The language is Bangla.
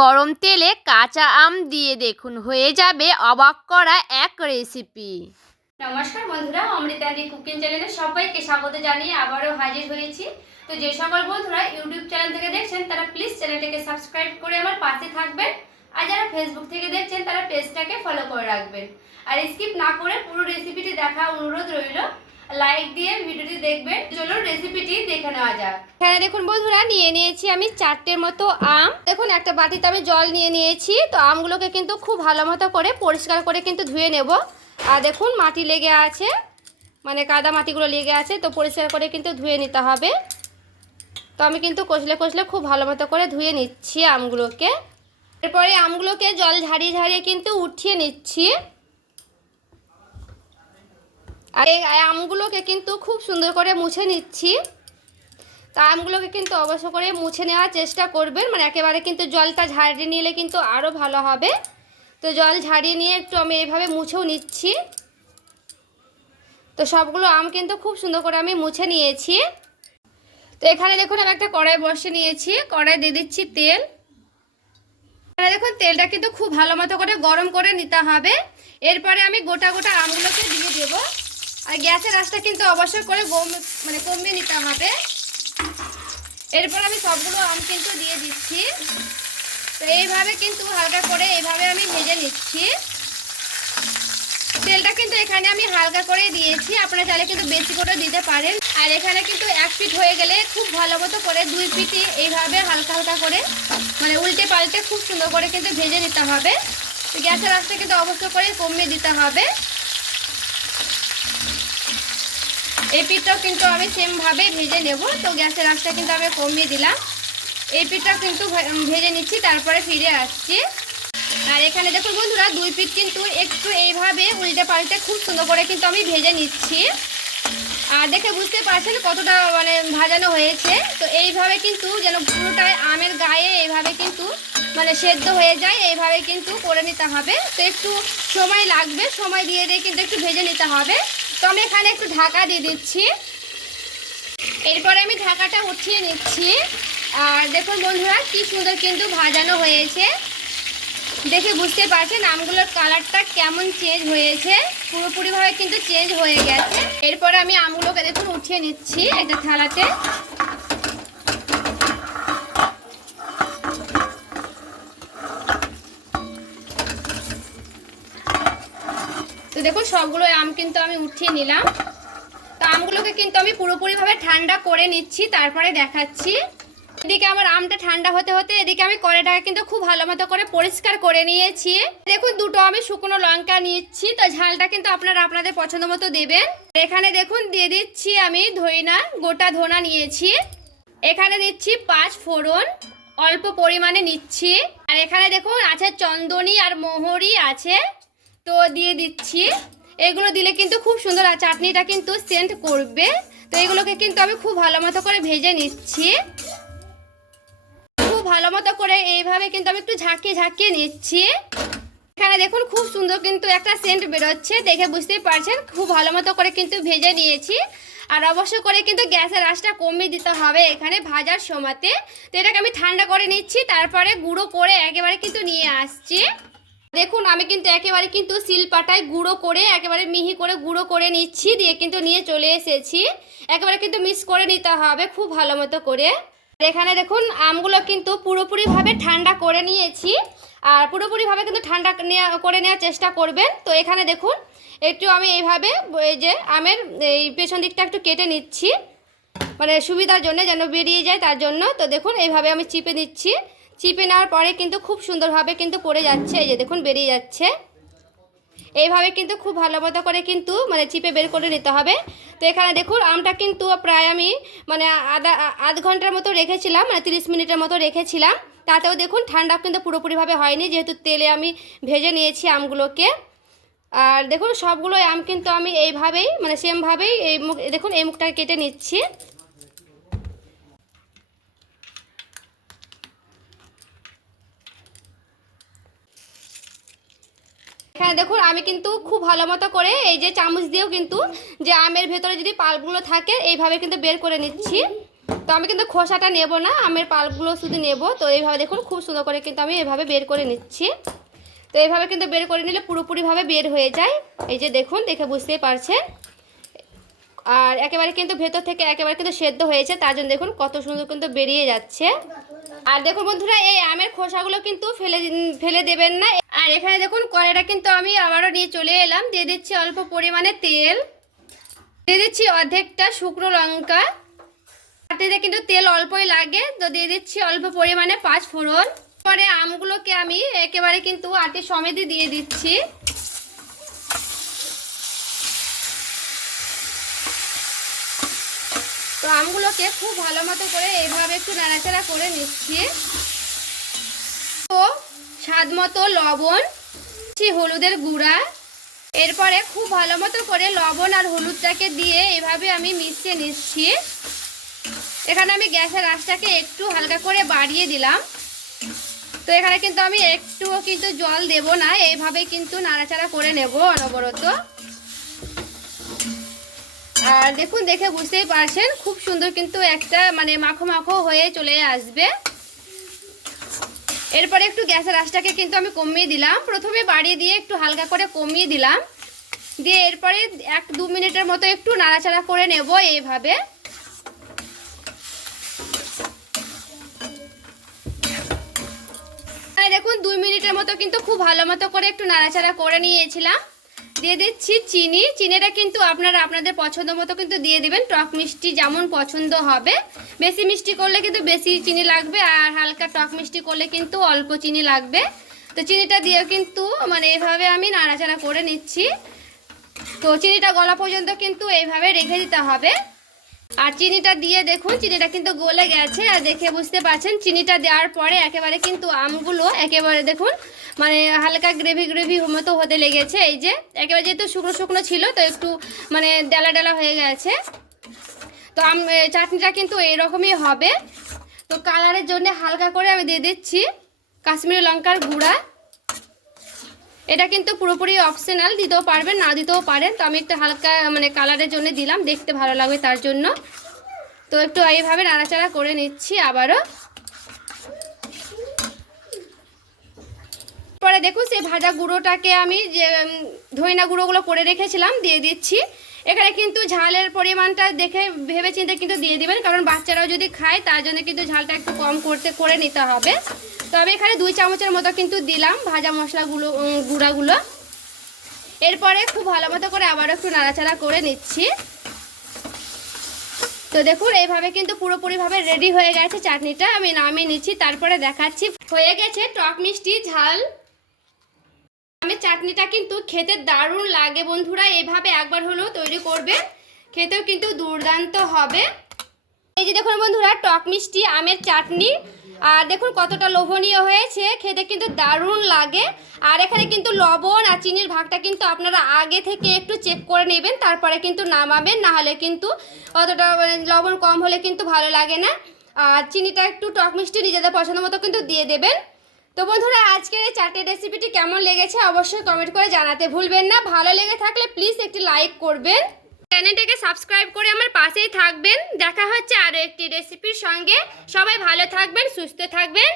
গরম তেলে কাঁচা আম দিয়ে দেখুন হয়ে যাবে অবাক করা এক রেসিপি। নমস্কার বন্ধুরা, অমৃতাদি কুকিং চ্যানেলে সবাইকে স্বাগত জানিয়ে আবারও হাজির হয়েছি। তো যে সকল বন্ধুরা ইউটিউব চ্যানেল থেকে দেখছেন তারা প্লিজ চ্যানেলটাকে সাবস্ক্রাইব করে আমার পাশে থাকবেন, আর যারা ফেসবুক থেকে দেখছেন তারা পেজটাকে ফলো করে রাখবেন। আর স্কিপ না করে পুরো রেসিপিটি দেখা অনুরোধ রইল, লাইক দিয়ে ভিডিওটি দেখবেন। চলুন রেসিপিটি দেখে নেওয়া যাক। এখানে দেখুন বন্ধুরা, নিয়ে নিয়েছি আমি 4টের মতো আম। দেখুন একটা বাটিতে আমি জল নিয়ে নিয়েছি। তো আমগুলোকে কিন্তু খুব ভালো মতো করে পরিষ্কার করে কিন্তু ধুয়ে নেব। আর দেখুন মাটি লেগে আছে, মানে কাদা মাটিগুলো লেগে আছে, তো পরিষ্কার করে কিন্তু ধুয়ে নিতে হবে। তো আমি কিন্তু কষলে কষলে খুব ভালো মতো করে ধুয়ে নিচ্ছি আমগুলোকে। এরপরে আমগুলোকে জল ঝারিয়ে ঝারিয়ে কিন্তু উঠিয়ে নিচ্ছি। আর এই আমগুলোকে কিন্তু খুব সুন্দর করে মুছে নিচ্ছি। তা আমগুলোকে কিন্তু অবশ্য করে মুছে নেওয়ার চেষ্টা করবেন, মানে একেবারে কিন্তু জলটা ঝারিয়ে নিলে কিন্তু আরও ভালো হবে। তো জল ঝারিয়ে নিয়ে একটু আমি এইভাবে মুছেও নিচ্ছি। তো সবগুলো আম কিন্তু খুব সুন্দর করে আমি মুছে নিয়েছি। তো এখানে দেখুন আমি একটা কড়াই বসিয়ে নিয়েছি। কড়াই দিয়ে দিচ্ছি তেল। এখানে দেখুন তেলটা কিন্তু খুব ভালো মতো করে গরম করে নিতে হবে। এরপরে আমি গোটা গোটা আমগুলোকে দিয়ে দেবো। আর গ্যাসের আঁচটা কিন্তু অবশ্যই করে কমিয়ে নিতে হবে। এরপর আমি সবগুলো আম কিন্তু দিয়ে দিচ্ছি। তো এইভাবে কিন্তু হালকা করে এইভাবে আমি ভেজে নিচ্ছি। তেলটা কিন্তু এখানে আমি হালকা করে দিয়েছি, আপনারা চাইলে কিন্তু বেশি করে দিতে পারেন। আর এখানে কিন্তু এক পিঠ হয়ে গেলে খুব ভালো মতো করে দুই পিঠই এইভাবে হালকা হালকা করে উল্টে পাল্টে খুব সুন্দর করে কিন্তু ভেজে নিতে হবে। তো গ্যাসের আঁচটা কিন্তু অবশ্যই করে কমিয়ে দিতে হবে। এই পিঠটাও কিন্তু আমি সেমভাবে ভেজে নেব। তো গ্যাসের আঁচটা কিন্তু আমি কমিয়ে দিলাম। এই পিঠটাও কিন্তু ভেজে নিচ্ছি, তারপরে ফিরে আসছি। আর এখানে দেখুন বন্ধুরা, দুই পিঠ কিন্তু একটু এইভাবে উল্টে পাল্টে খুব সুন্দর করে কিন্তু আমি ভেজে নিচ্ছি। আর দেখে বুঝতে পারছেন কতটা ভাজানো হয়েছে। তো এইভাবে কিন্তু যেন পুরোটাই আমের গায়ে এইভাবে কিন্তু সেদ্ধ হয়ে যায়, এইভাবে কিন্তু করে নিতে হবে। তো একটু সময় লাগবে, সময় দিয়ে কিন্তু একটু ভেজে নিতে হবে। তো আমি এখানে একটু ঢাকা দিয়ে দিচ্ছি। এরপরে আমি ঢাকাটা উঠিয়ে নিচ্ছি। আর দেখুন বন্ধুরা, কি সুন্দর কিন্তু ভাজানো হয়েছে। দেখে বুঝতে পারছেন আমগুলোর কালারটা কেমন চেঞ্জ হয়েছে, পুরোপুরিভাবে কিন্তু চেঞ্জ হয়ে গেছে। এরপরে আমি আমগুলোকে দেখুন উঠিয়ে নিচ্ছি একটা থালাতে। তো দেখুন সবগুলো আম কিন্তু আমি উঠিয়ে নিলাম। তো আমগুলোকে কিন্তু আমি পুরোপুরিভাবে ঠান্ডা করে নিচ্ছি, তারপরে দেখাচ্ছি। এদিকে আমার আমটা ঠান্ডা হতে হতে এদিকে আমি কড়াইটাকে কিন্তু খুব ভালো মতো করে পরিষ্কার করে নিয়েছি। দেখুন দুটো আমি শুকনো লঙ্কা নিচ্ছি। তো ঝালটা কিন্তু আপনারা আপনাদের পছন্দ মতো দেবেন। এখানে দেখুন দিয়ে দিচ্ছি আমি গোটা ধনা নিয়েছি। এখানে দিচ্ছি 5 ফোড়ন, অল্প পরিমাণে নিচ্ছি। আর এখানে দেখুন আছে চন্দনী আর মোহরি আছে, তো দিয়ে দিচ্ছি। এগুলো দিলে কিন্তু খুব সুন্দর আর চাটনিটা কিন্তু সেন্ট করবে। তো এগুলোকে কিন্তু আমি খুব ভালো মতো করে ভেজে নিচ্ছি। খুব ভালো মতো করে এইভাবে কিন্তু আমি একটু ঝাঁকিয়ে ঝাঁকিয়ে নিচ্ছি। এখানে দেখুন খুব সুন্দর কিন্তু একটা সেন্ট বেরোচ্ছে, দেখে বুঝতেই পারছেন। খুব ভালো মতো করে কিন্তু ভেজে নিয়েছি। আর অবশ্যই করে কিন্তু গ্যাসের আঁচটা কমিয়ে দিতে হবে এখানে ভাজার সময়তে। তো এটাকে আমি ঠান্ডা করে নিচ্ছি, তারপরে গুঁড়ো করে একেবারে কিন্তু নিয়ে আসছি। দেখুন আমি কিন্তু একেবারে কিন্তু শিলপাটায় গুঁড়ো করে একেবারে মিহি করে গুঁড়ো করে নিচ্ছি, দিয়ে কিন্তু নিয়ে চলে এসেছি। একেবারে কিন্তু মিক্স করে নিতে হবে খুব ভালো মতো করে। এখানে দেখুন আমগুলো কিন্তু পুরোপুরিভাবে ঠান্ডা করে নিয়েছি। আর পুরোপুরিভাবে কিন্তু ঠান্ডা করে নেওয়ার চেষ্টা করবেন। তো এখানে দেখুন একটু আমি এইভাবে এই যে আমের এই পেছন দিকটা একটু কেটে নিচ্ছি, সুবিধার জন্য যেন বেরিয়ে যায় তার জন্য। তো দেখুন এইভাবে আমি চিপে নিচ্ছি। চিপে নেওয়ার পরে কিন্তু খুব সুন্দরভাবে কিন্তু পড়ে যাচ্ছে, এই যে দেখুন বেরিয়ে যাচ্ছে। এইভাবে কিন্তু খুব ভালো মতো করে কিন্তু চিপে বের করে নিতে হবে। তো এখানে দেখুন আমটা কিন্তু প্রায় আমি আধ ঘন্টার মতো রেখেছিলাম, 30 মিনিটের মতো রেখেছিলাম। তাতেও দেখুন ঠান্ডা কিন্তু পুরোপুরিভাবে হয়নি, যেহেতু তেলে আমি ভেজে নিয়েছি আমগুলোকে। আর দেখুন সবগুলো আম কিন্তু আমি এইভাবেই সেমভাবেই দেখুন এই মুখটা কেটে নিচ্ছি। এখানে দেখুন আমি কিন্তু খুব ভালো মতো করে এই যে চামচ দিয়েও কিন্তু যে আমের ভেতরে যদি পাল্পগুলো থাকে এইভাবে কিন্তু বের করে নিচ্ছি। তো আমি কিন্তু খোসাটা নেব না, আমের পাল্পগুলো শুধু নেব। তো এইভাবে দেখুন খুব সুন্দর করে কিন্তু আমি এভাবে বের করে নিচ্ছি। তো এইভাবে কিন্তু বের করে নিলে পুরোপুরিভাবে বের হয়ে যায়। এই যে দেখুন, দেখে বুঝতেই পারছেন। আর একেবারে কিন্তু ভেতর থেকে একেবারে কিন্তু সেদ্ধ হয়েছে, তার জন্য দেখুন কত সুন্দর কিন্তু বেরিয়ে যাচ্ছে। আর দেখুন বন্ধুরা, এই আমের খোসাগুলো কিন্তু ফেলে দেবেন না। আর এখানে দেখুন কড়াইটা কিন্তু আমি আবারও নিয়ে চলে এলাম। দিয়ে দিচ্ছি অল্প পরিমাণে তেল, দিয়ে দিচ্ছি অর্ধেকটা শুকনো লঙ্কা। চাটনিতে কিন্তু তেল অল্পই লাগে, তো দিয়ে দিচ্ছি অল্প পরিমাণে 5 ফোড়ন। পরে আমগুলোকে আমি একেবারে কিন্তু আটে সমেতই দিয়ে দিচ্ছি। তো আমগুলোকে খুব ভালো মতো করে এইভাবে একটু নাড়াচাড়া করে নিচ্ছি। তো স্বাদ মতো লবণ, হলুদের গুঁড়া। এরপরে খুব ভালো মতো করে লবণ আর হলুদটাকে দিয়ে এভাবে আমি মিশিয়ে নিচ্ছি। এখানে আমি গ্যাসের আঁচটাকে একটু হালকা করে বাড়িয়ে দিলাম। তো এখানে কিন্তু আমি একটুও কিন্তু জল দেব না, এইভাবে কিন্তু নাড়াচাড়া করে নেব অনবরত। আর দেখুন, দেখে বুঝতেই পারছেন খুব সুন্দর কিন্তু একটা মানে মাখো মাখো হয়ে চলে আসবে। এরপরে একটু গ্যাসের আঁচটাকে কিন্তু আমি কমিয়ে দিলাম, প্রথমে বাড়িয়ে দিয়ে একটু হালকা করে কমিয়ে দিলাম। দিয়ে এরপরে 1-2 মিনিটের মতো একটু নাড়াচাড়া করে নেব এইভাবে। দেখুন 2 মিনিটের মতো কিন্তু খুব ভালো মতো করে একটু নাড়াচাড়া করে নিয়েছিলাম। দিয়ে দিচ্ছি চিনি। চিনিটা কিন্তু আপনারা আপনাদের পছন্দ মতো কিন্তু দিয়ে দিবেন, টক মিষ্টি যেমন পছন্দ হবে। বেশি মিষ্টি করলে কিন্তু বেশি চিনি লাগবে, আর হালকা টক মিষ্টি করলে কিন্তু অল্প চিনি লাগবে। তো চিনিটা দিয়েও কিন্তু মানে এভাবে আমি নাড়াচাড়া করে নিচ্ছি। তো চিনিটা গলা পর্যন্ত কিন্তু এইভাবে রেখে দিতে হবে। আর চিনিটা দিয়ে দেখুন চিনিটা কিন্তু গলে গেছে। আর দেখে বুঝতে পারছেন চিনিটা দেওয়ার পরে একেবারে কিন্তু আমগুলো একেবারে দেখুন মানে হালকা গ্রেভি গ্রেভি মতো হতে লেগেছে। এই যে একেবারে যেহেতু শুকনো শুকনো ছিল, তো একটু মানে ডালা ডালা হয়ে গেছে। তো চাটনিটা কিন্তু এইরকমই হবে। তো কালারের জন্য হালকা করে আমি দিয়ে দিচ্ছি কাশ্মীরি লঙ্কার গুঁড়া। এটা কিন্তু পুরোপুরি অপশনাল, দিতেও পারবেন না দিতেও পারেন। তো আমি একটু হালকা মানে কালারের জন্য দিলাম, দেখতে ভালো লাগবে তার জন্য। তো একটু এইভাবে নাড়াচাড়া করে নিচ্ছি আবারও। পরে দেখুন সেই ভাজা গুঁড়োটাকে আমি যে ধইনা গুঁড়োগুলো করে রেখেছিলাম দিয়ে দিচ্ছি। এখানে কিন্তু ঝালের পরিমাণটা দেখে ভেবে চিন্তে কিন্তু দিয়ে দিবেন, কারণ বাচ্চারাও যদি খায় তার জন্য কিন্তু ঝালটা একটু কম করে নিতে হবে। তো আমি এখানে 2 চামচের মতো কিন্তু দিলাম ভাজা মশলাগুলো গুঁড়াগুলো। এরপরে খুব ভালো মতো করে আবারও একটু নাড়াচাড়া করে নিচ্ছি। তো দেখুন এইভাবে কিন্তু পুরোপুরিভাবে রেডি হয়ে গেছে চাটনিটা। আমি নামিয়ে নিচ্ছি, তারপরে দেখাচ্ছি। হয়ে গেছে টক মিষ্টি ঝাল আমের চাটনিটা। কিন্তু খেতে দারুণ লাগে বন্ধুরা, এইভাবে একবার হলেও তৈরি করবে, খেতেও কিন্তু দুর্দান্ত হবে। এই যে দেখুন বন্ধুরা টক মিষ্টি আমের চাটনি, আর দেখুন কতটা লোভনীয় হয়েছে, খেতে কিন্তু দারুণ লাগে। আর এখানে কিন্তু লবণ আর চিনির ভাগটা কিন্তু আপনারা আগে থেকে একটু চেক করে নেবেন, তারপরে কিন্তু নামাবেন, না হলে কিন্তু অতটা লবণ কম হলে কিন্তু ভালো লাগে না। আর চিনিটা একটু টক মিষ্টি নিজেদের পছন্দ মতো কিন্তু দিয়ে দেবেন। তো বন্ধুরা আজকের এই চাটনি রেসিপিটি কেমন লেগেছে অবশ্যই কমেন্ট করে জানাতে ভুলবেন না। ভালো লেগে থাকলে প্লিজ একটি লাইক করবেন, চ্যানেলটাকে সাবস্ক্রাইব করে আমার পাশেই থাকবেন। দেখা হচ্ছে আরও একটি রেসিপির সঙ্গে। সবাই ভালো থাকবেন, সুস্থ থাকবেন।